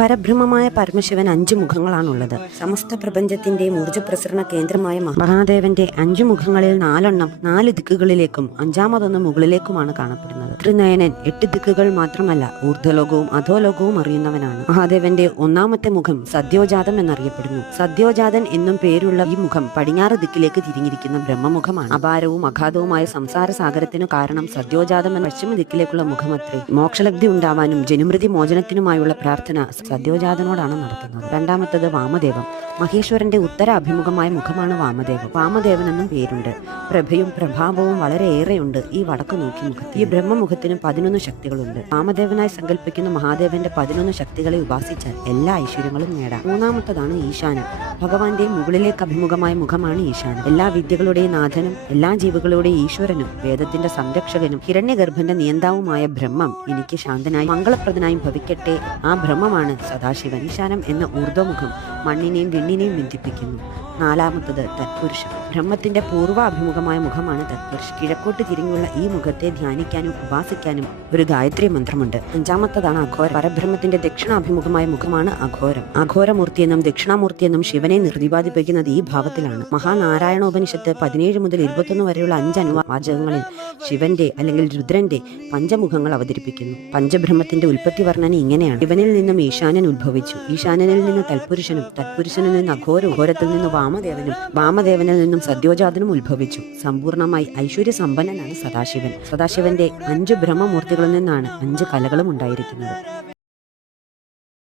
പരബ്രഹ്മമായ പരമശിവൻ 5 മുഖങ്ങളാണുള്ളത്. സമസ്ത പ്രപഞ്ചത്തിന്റെയും ഊർജ്ജ പ്രസരണ കേന്ദ്രമായ മഹാദേവന്റെ 5 മുഖങ്ങളിൽ 4 4 ദിക്കുകളിലേക്കും 5ാമതൊന്ന് മുകളിലേക്കുമാണ് കാണപ്പെടുന്നത്. ത്രിനയനൻ 8 ദിക്കുകൾ മാത്രമല്ല, ഊർധ്വലോകവും അധോലോകവും അറിയുന്നവനാണ്. മഹാദേവന്റെ 1ാമത്തെ മുഖം സദ്യോജാതം എന്നറിയപ്പെടുന്നു. സദ്യോജാതൻ എന്നും പേരുള്ള ഈ മുഖം പടിഞ്ഞാറ് ദിക്കിലേക്ക് തിരിഞ്ഞിരിക്കുന്ന ബ്രഹ്മമുഖമാണ്. അപാരവും അഗാധവുമായ സംസാര സാഗരത്തിനു കാരണം സദ്യോജാതം എന്ന പശ്ചിമ ദിക്കിലേക്കുള്ള മുഖമത്രേ. മോക്ഷലബ്ധി ഉണ്ടാവാനും ജനുമൃതി മോചനത്തിനുമായുള്ള പ്രാർത്ഥന സദ്യോജാതനോടാണ് നടത്തുന്നത്. 2ാമത്തത് വാമദേവം. മഹേശ്വരന്റെ ഉത്തര അഭിമുഖമായ മുഖമാണ് വാമദേവം. വാമദേവൻ എന്നും പേരുണ്ട്. പ്രഭയും പ്രഭാവവും വളരെയേറെയുണ്ട് ഈ വടക്കു നോക്കി മുഖത്ത്. ഈ ബ്രഹ്മമുഖത്തിന് 11 ശക്തികളുണ്ട്. വാമദേവനായി സങ്കല്പിക്കുന്ന മഹാദേവന്റെ 11 ശക്തികളെ ഉപാസിച്ചാൽ എല്ലാ ഐശ്വര്യങ്ങളും നേടാം. 3ാമത്തതാണ് ഈശാനൻ. ഭഗവാന്റെ മുകളിലേക്ക് അഭിമുഖമായ മുഖമാണ് ഈശാനൻ. എല്ലാ വിദ്യകളുടെയും നാഥനും എല്ലാ ജീവികളുടെയും ഈശ്വരനും വേദത്തിന്റെ സംരക്ഷകനും ഹിരണ്യഗർഭന്റെ നിയന്താവുമായ ബ്രഹ്മം എനിക്ക് ശാന്തനായി മംഗളപ്രദനായും ഭവിക്കട്ടെ. ആ ബ്രഹ്മമാണ് സദാശിവൻ. ഈശാനം എന്ന ഊർധ്വമുഖം മണ്ണിനെയും വിണ്ണിനെയും ബന്ധിപ്പിക്കുന്നു. 4ാമത്തത് തത്പുരുഷൻ. ബ്രഹ്മത്തിന്റെ പൂർവാഭിമുഖമായ മുഖമാണ് തത്പുരുഷൻ. കിഴക്കോട്ട് തിരിഞ്ഞുള്ള ഈ മുഖത്തെ ധ്യാനിക്കാനും ഉപാസിക്കാനും ഒരു ഗായത്രി മന്ത്രമുണ്ട്. 5ാമത്തതാണ് അഘോരം. പരബ്രഹ്മത്തിന്റെ ദക്ഷിണാഭിമുഖമായ മുഖമാണ് അഘോരം. അഘോരമൂർത്തി എന്നും ദക്ഷിണാമൂർത്തി എന്നും ശിവനെ നിർദിപാദിപ്പിക്കുന്നത് ഈ ഭാവത്തിലാണ്. മഹാനാരായണോപനിഷത്ത് 17 മുതൽ 21 വരെയുള്ള 5 അനുവാചകങ്ങളിൽ ശിവന്റെ അല്ലെങ്കിൽ രുദ്രന്റെ പഞ്ചമുഖങ്ങൾ അവതരിപ്പിക്കുന്നു. പഞ്ചബ്രഹ്മത്തിന്റെ ഉൽപ്പത്തി വർണ്ണന ഇങ്ങനെയാണ്: ശിവനിൽ നിന്നും ഈശാനൻ ഉത്ഭവിച്ചു, ഈശാനനിൽ നിന്ന് തൽപുരുഷനും, തത്പുരുഷനിൽ നിന്ന് അഘോരം, ഘോരത്തിൽ നിന്ന് വാമദേവനും, വാമദേവനിൽ നിന്നും സദ്യോജാതനും ഉത്ഭവിച്ചു. സമ്പൂർണമായി ഐശ്വര്യ സമ്പന്നനാണ് സദാശിവൻ. സദാശിവന്റെ 5 ബ്രഹ്മമൂർത്തികളിൽ നിന്നാണ് 5 കലകളും ഉണ്ടായിരിക്കുന്നത്.